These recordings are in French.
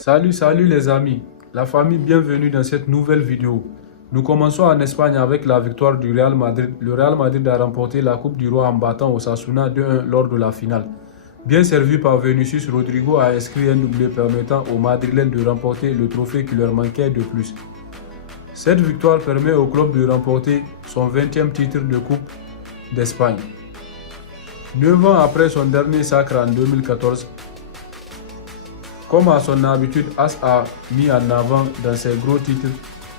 Salut les amis, la famille, bienvenue dans cette nouvelle vidéo. Nous commençons en Espagne avec la victoire du Real Madrid. Le Real Madrid a remporté la Coupe du Roi en battant Osasuna 2-1 lors de la finale. Bien servi par Vinicius, Rodrigo a inscrit un doublé permettant aux Madrilènes de remporter le trophée qui leur manquait de plus. Cette victoire permet au club de remporter son 20e titre de Coupe d'Espagne. 9 ans après son dernier sacre en 2014, comme à son habitude, As a mis en avant dans ses gros titres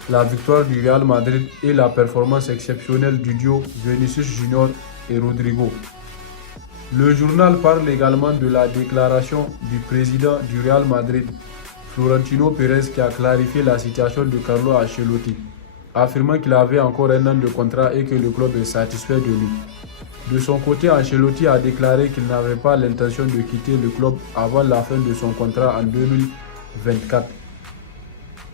la victoire du Real Madrid et la performance exceptionnelle du duo Vinicius Junior et Rodrigo. Le journal parle également de la déclaration du président du Real Madrid, Florentino Pérez, qui a clarifié la situation de Carlo Ancelotti, affirmant qu'il avait encore un an de contrat et que le club est satisfait de lui. De son côté, Ancelotti a déclaré qu'il n'avait pas l'intention de quitter le club avant la fin de son contrat en 2024.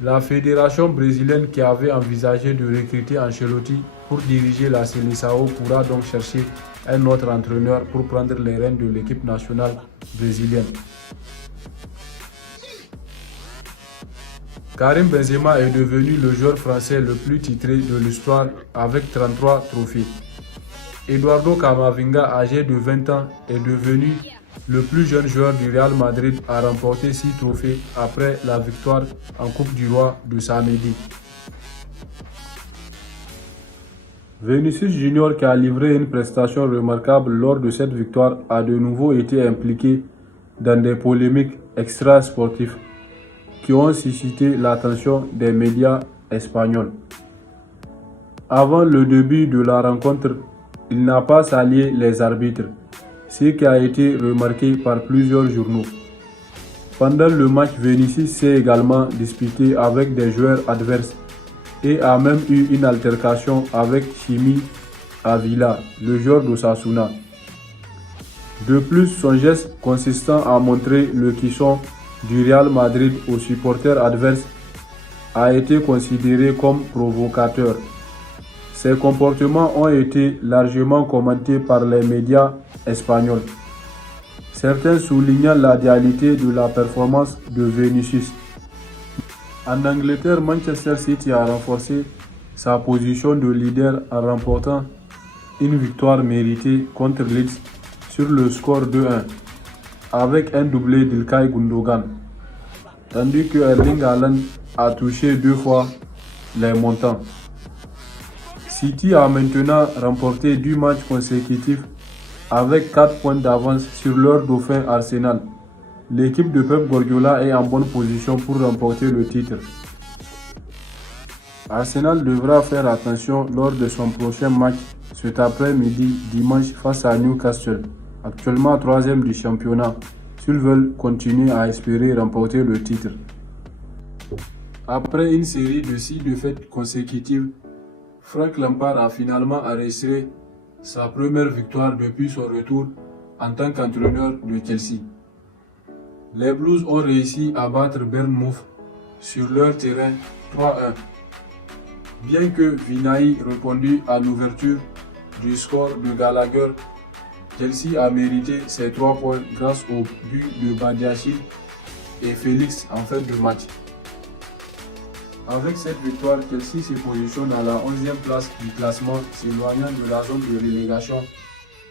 La fédération brésilienne, qui avait envisagé de recruter Ancelotti pour diriger la Seleção, pourra donc chercher un autre entraîneur pour prendre les rênes de l'équipe nationale brésilienne. Karim Benzema est devenu le joueur français le plus titré de l'histoire avec 33 trophées. Eduardo Camavinga, âgé de 20 ans, est devenu le plus jeune joueur du Real Madrid à remporter 6 trophées après la victoire en Coupe du Roi de samedi. Vinicius Junior, qui a livré une prestation remarquable lors de cette victoire, a de nouveau été impliqué dans des polémiques extra-sportives qui ont suscité l'attention des médias espagnols. Avant le début de la rencontre, il n'a pas salué les arbitres, ce qui a été remarqué par plusieurs journaux. Pendant le match, Vinicius s'est également disputé avec des joueurs adverses et a même eu une altercation avec Chimi Avila, le joueur d'Osasuna. De plus, son geste consistant à montrer le cuisson du Real Madrid aux supporters adverses a été considéré comme provocateur. Ces comportements ont été largement commentés par les médias espagnols, certains soulignant la dualité de la performance de Vinicius. En Angleterre, Manchester City a renforcé sa position de leader en remportant une victoire méritée contre Leeds sur le score 2-1 avec un doublé d'Ilkay Gundogan, tandis que Erling Haaland a touché 2 fois les montants. City a maintenant remporté 10 matchs consécutifs avec 4 points d'avance sur leur dauphin Arsenal. L'équipe de Pep Guardiola est en bonne position pour remporter le titre. Arsenal devra faire attention lors de son prochain match cet après-midi dimanche face à Newcastle, actuellement 3e du championnat, s'ils veulent continuer à espérer remporter le titre. Après une série de 6 défaites consécutives, Frank Lampard a finalement enregistré sa première victoire depuis son retour en tant qu'entraîneur de Chelsea. Les Blues ont réussi à battre Bournemouth sur leur terrain 3-1. Bien que Vinai répondu à l'ouverture du score de Gallagher, Chelsea a mérité ses 3 points grâce au but de Badiashile et Félix en fin de match. Avec cette victoire, Chelsea se positionne à la 11e place du classement, s'éloignant de la zone de relégation.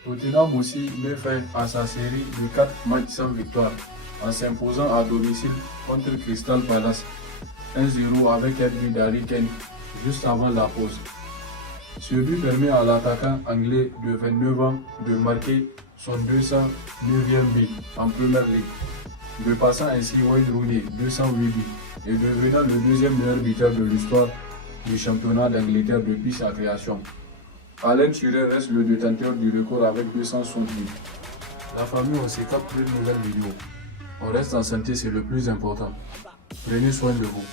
Tottenham aussi met fin à sa série de 4 matchs sans victoire, en s'imposant à domicile contre Crystal Palace 1-0 avec un but d'Harry Kane juste avant la pause. Ce but permet à l'attaquant anglais de 29 ans de marquer son 209e but en Première Ligue, dépassant ainsi Wayne Rooney 208 buts et devenant le deuxième meilleur buteur de l'histoire du championnat d'Angleterre depuis sa création. Alan Shearer reste le détenteur du record avec 260 buts. La famille, on se capte pour une nouvelle vidéo. On reste en santé, c'est le plus important. Prenez soin de vous.